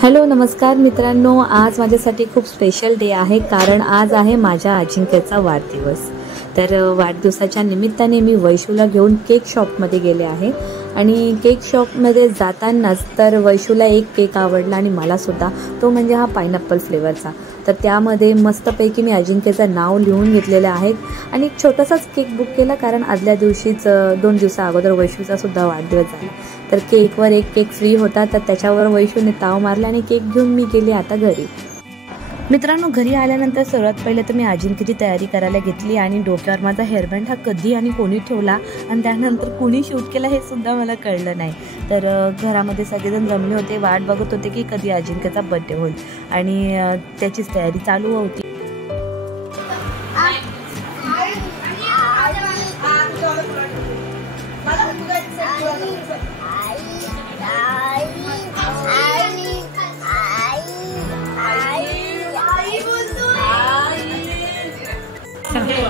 Hello नमस्कार मित्रांनो, आज माझ्यासाठी खूप स्पेशल डे आहे कारण आज आहे माझ्या अजिंक्यचा वाढदिवस। तर वाढदिवसाच्या निमित्ताने मी वैशूला घेऊन केक शॉपमध्ये गेले आहे आणि केक शॉपमध्ये जातानाच तर वैशूला एक केक आवडला आणि मला सुद्धा, तो म्हणजे हा पायनॅपल फ्लेवरचा। तर त्यामध्ये मस्तपैकी मी अजिंक्यचं नाव लिहून घेतलेलं आहे आणि एक छोटासाच केक बुक केला कारण आदल्या दिवशीच 2 दिवसा अगोदर वैशूचा सुद्धा वाढदिवस झाला। तर केकवर एक केक फ्री होता, तर त्याच्यावर वैशूने ताव मारला आणि केक घेऊन मी गेली आता घरी। मित्रांनो, घरी आल्यानंतर सर्वात पहिले तर मी अजिंक्यची तयारी करायला घेतली आणि डोक्यावर माझा हेअरबँड हा कधी आणि कोणी ठेवला आणि त्यानंतर कोणी शूट केला हे सुद्धा मला कळलं नाही। तर घरामध्ये सगळेजण जमले होते, वाट बघत होते की कधी अजिंक्यचा बर्थडे होईल आणि त्याचीच तयारी चालू होती।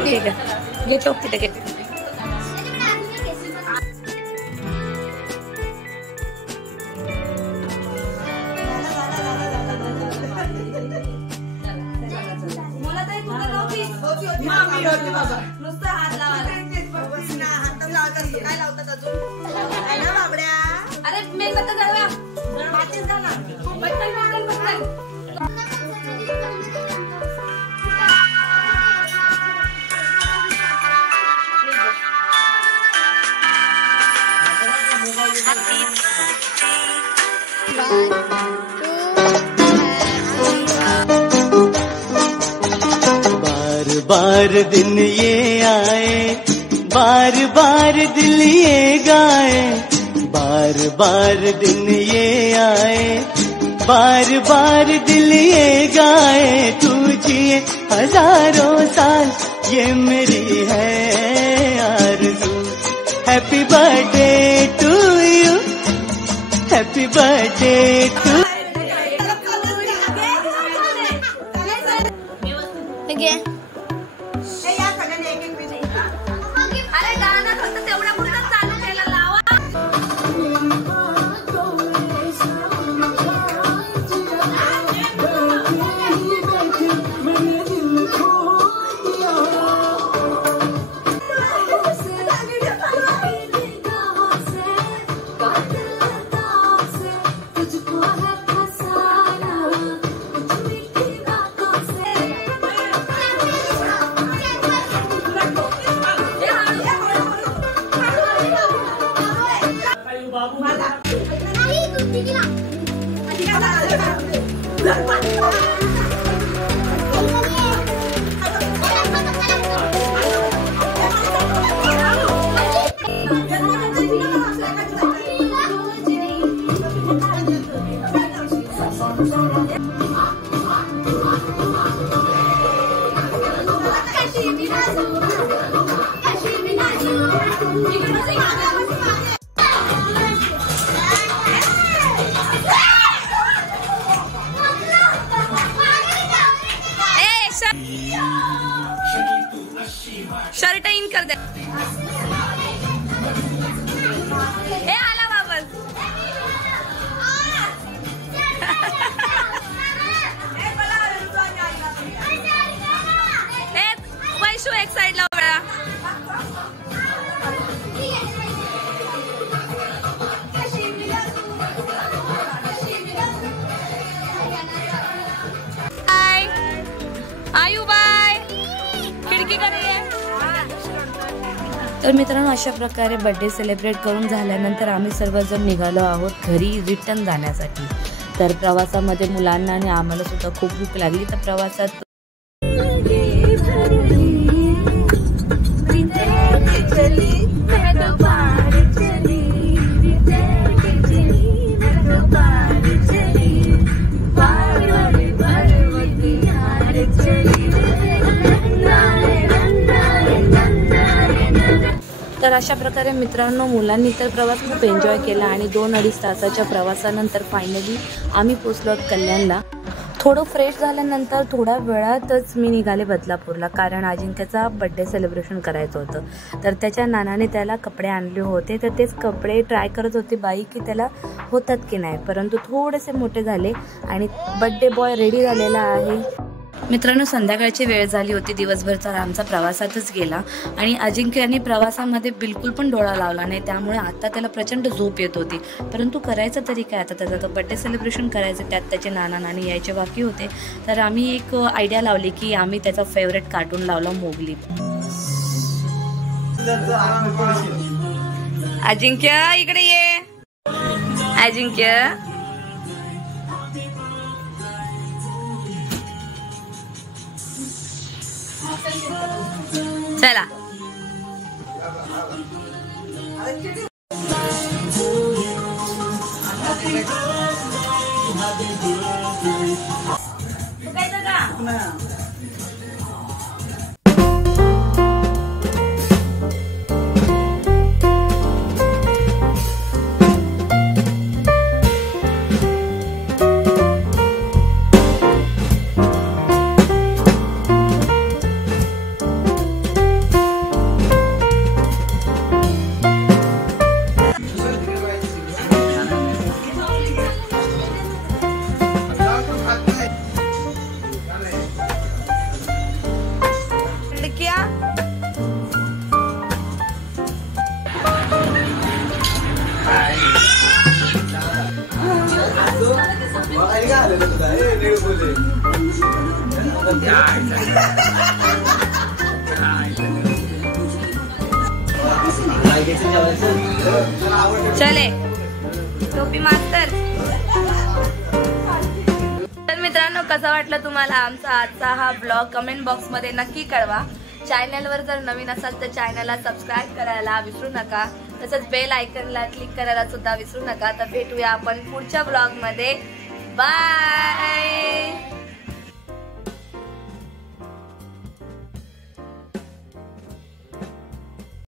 ठीक है, ये चौक की टिकट। बार बार दिन ये आए, बार बार दिल ये गाए, बार बार दिन ये आए, बार बार दिल ये गाए। तू जिए हजारों साल ये मेरी है आरज़ू। Happy birthday to you, happy birthday to. Shirt in कर दे। ए आला वापस। ए वैशू एक साइड लाव बेटा। आयु बाय, खिडकी करे। तर मित्रांनो, अशा प्रकारे बर्थडे सेलिब्रेट करून झाल्यानंतर आम्ही सर्वजण निघालो आहोत घरी रिटर्न जाण्यासाठी। तर प्रवासामध्ये मुलांना आणि आम्हाला सुद्धा खूप भूक लागली, तर प्रवासात तर अशा प्रकारे मित्रांनो, मुलांनी तर प्रवास खूप एन्जॉय केला आणि 2-2.5 तासाच्या प्रवासानंतर फायनली आम्ही पोचलो कल्याणला। थोडं फ्रेश झाल्यानंतर थोड्या वेळातच मी निघाले बदलापूरला, कारण अजिंक्यचा बड्डे सेलिब्रेशन करायचं होतं. तर त्याच्या नानाने त्याला कपडे आणले होते, तर तेच कपडे ट्राय करत होते बाई की त्याला होतात की नाही. परंतु थोडेसे मोठे झाले आणि बड्डे बॉय रेडी झालेला आहे. मित्रांनो, संध्याकाळची वेळ झाली होती. दिवसभरचा आमचा प्रवासातच गेला आणि अजिंक्यने प्रवासामध्ये बिलकुल पण डोळा लावला नाही. त्यामुळे आता त्याला प्रचंड झोप येत होती. परंतु करायचं तरी काय, आता त्याचा बड्डे सेलिब्रेशन करायचं, त्यात त्याचे नाना नानी यायचे बाकी होते. तर आम्ही एक आयडिया लावली की आम्ही त्याचा फेवरेट कार्टून लावला मोगली. अजिंक्य इकडे ये. अजिंक्य चला. चले टोपी मास्तर. तर मित्रांनो, कसा वाटला तुम्हाला आमचा आजचा हा ब्लॉग कमेंट बॉक्स मध्ये नक्की कळवा. चॅनलवर जर नवीन असाल तर चॅनलला सबस्क्राईब करायला विसरू नका. तसंच बेल आयकनला क्लिक करायला सुद्धा विसरू नका. तर भेटूया आपण पुढच्या ब्लॉग मध्ये. बाय.